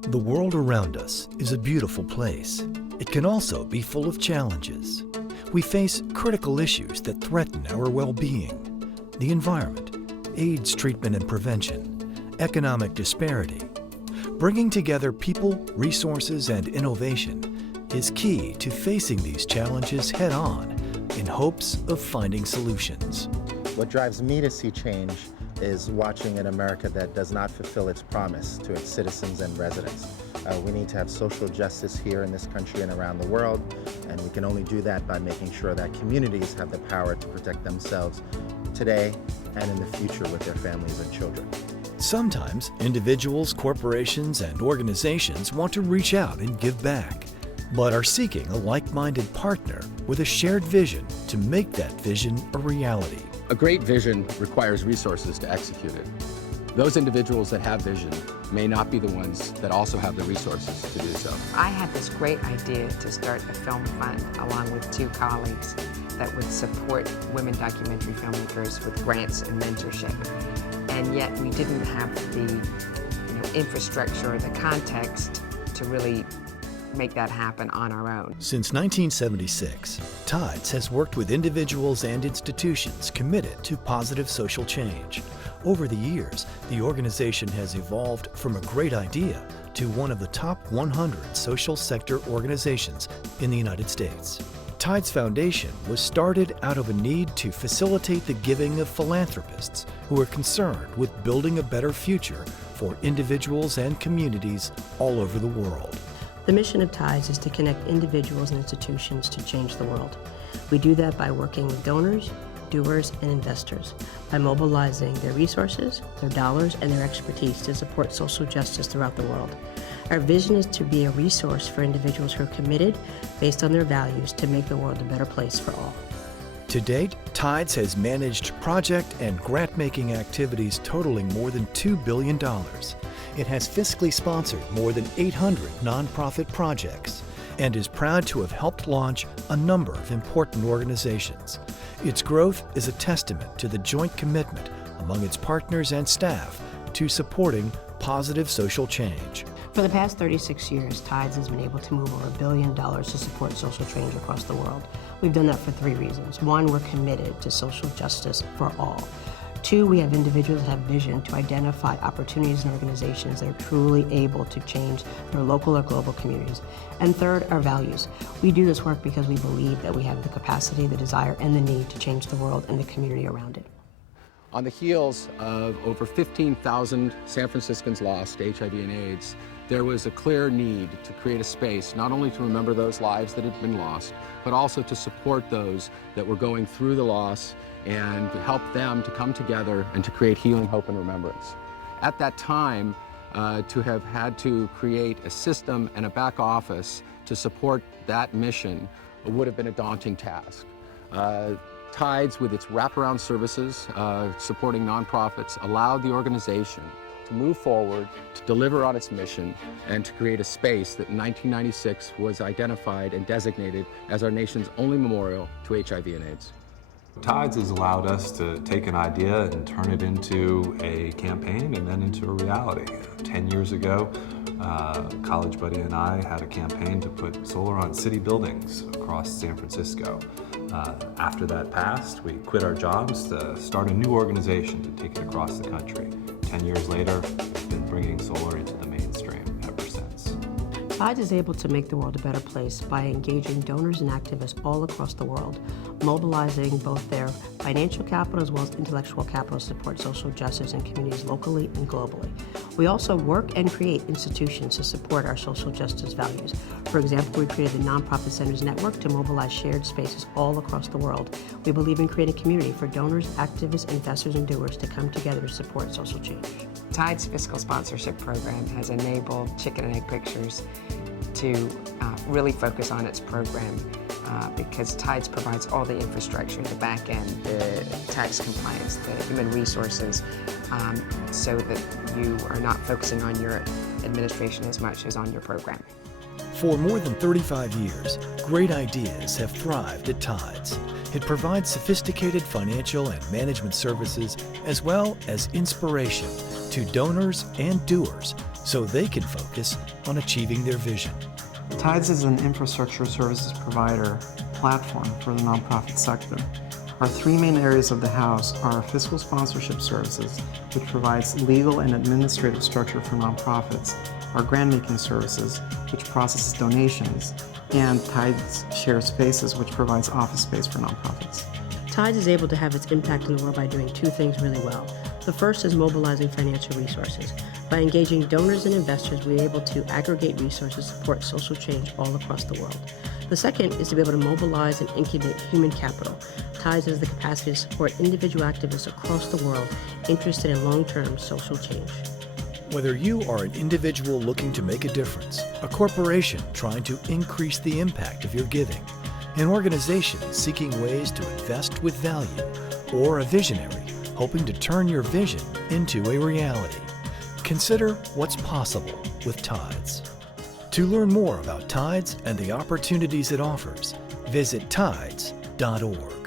The world around us is a beautiful place. It can also be full of challenges. We face critical issues that threaten our well-being: the environment, AIDS treatment and prevention, economic disparity. Bringing together people, resources, and innovation is key to facing these challenges head-on in hopes of finding solutions. What drives me to see change is watching an America that does not fulfill its promise to its citizens and residents. We need to have social justice here in this country and around the world, and we can only do that by making sure that communities have the power to protect themselves today and in the future with their families and children. Sometimes individuals, corporations, and organizations want to reach out and give back, but are seeking a like-minded partner with a shared vision to make that vision a reality. A great vision requires resources to execute it. Those individuals that have vision may not be the ones that also have the resources to do so. I had this great idea to start a film fund along with two colleagues that would support women documentary filmmakers with grants and mentorship. And yet we didn't have the infrastructure or the context to really make that happen on our own. Since 1976, TIDES has worked with individuals and institutions committed to positive social change. Over the years, the organization has evolved from a great idea to one of the top 100 social sector organizations in the United States. TIDES Foundation was started out of a need to facilitate the giving of philanthropists who are concerned with building a better future for individuals and communities all over the world. The mission of TIDES is to connect individuals and institutions to change the world. We do that by working with donors, doers, and investors, by mobilizing their resources, their dollars, and their expertise to support social justice throughout the world. Our vision is to be a resource for individuals who are committed, based on their values, to make the world a better place for all. To date, TIDES has managed project and grant-making activities totaling more than $2 billion. It has fiscally sponsored more than 800 nonprofit projects and is proud to have helped launch a number of important organizations. Its growth is a testament to the joint commitment among its partners and staff to supporting positive social change. For the past 36 years, TIDES has been able to move over $1 billion to support social change across the world. We've done that for three reasons. One, we're committed to social justice for all. Two, we have individuals that have vision to identify opportunities and organizations that are truly able to change their local or global communities. And third, our values. We do this work because we believe that we have the capacity, the desire, and the need to change the world and the community around it. On the heels of over 15,000 San Franciscans lost to HIV and AIDS, there was a clear need to create a space not only to remember those lives that had been lost, but also to support those that were going through the loss and help them to come together and to create healing, hope, and remembrance. At that time, to have had to create a system and a back office to support that mission would have been a daunting task. TIDES, with its wraparound services, supporting nonprofits, allowed the organization to move forward, to deliver on its mission, and to create a space that in 1996 was identified and designated as our nation's only memorial to HIV and AIDS. TIDES has allowed us to take an idea and turn it into a campaign and then into a reality. 10 years ago, a college buddy and I had a campaign to put solar on city buildings across San Francisco. After that passed, we quit our jobs to start a new organization to take it across the country. 10 years later, we've been bringing solar into the mainstream ever since. TIDES is able to make the world a better place by engaging donors and activists all across the world, mobilizing both their financial capital as well as intellectual capital to support social justice in communities locally and globally. We also work and create institutions to support our social justice values. For example, we created the Nonprofit Centers Network to mobilize shared spaces all across the world. We believe in creating community for donors, activists, investors, and doers to come together to support social change. TIDES fiscal sponsorship program has enabled Chicken and Egg Pictures to really focus on its program because TIDES provides all the infrastructure, the back end, the tax compliance, the human resources, so that you are not focusing on your administration as much as on your program. For more than 35 years, great ideas have thrived at TIDES. It provides sophisticated financial and management services as well as inspiration to donors and doers so they can focus on achieving their vision. Tides is an infrastructure services provider platform for the nonprofit sector. Our three main areas of the house are fiscal sponsorship services, which provides legal and administrative structure for nonprofits, our grant-making services, which processes donations, and Tides Shared Spaces, which provides office space for nonprofits. Tides is able to have its impact in the world by doing two things really well. The first is mobilizing financial resources. By engaging donors and investors, we're able to aggregate resources to support social change all across the world. The second is to be able to mobilize and incubate human capital. Tides has the capacity to support individual activists across the world interested in long-term social change. Whether you are an individual looking to make a difference, a corporation trying to increase the impact of your giving, an organization seeking ways to invest with value, or a visionary hoping to turn your vision into a reality, consider what's possible with Tides. To learn more about Tides and the opportunities it offers, visit tides.org.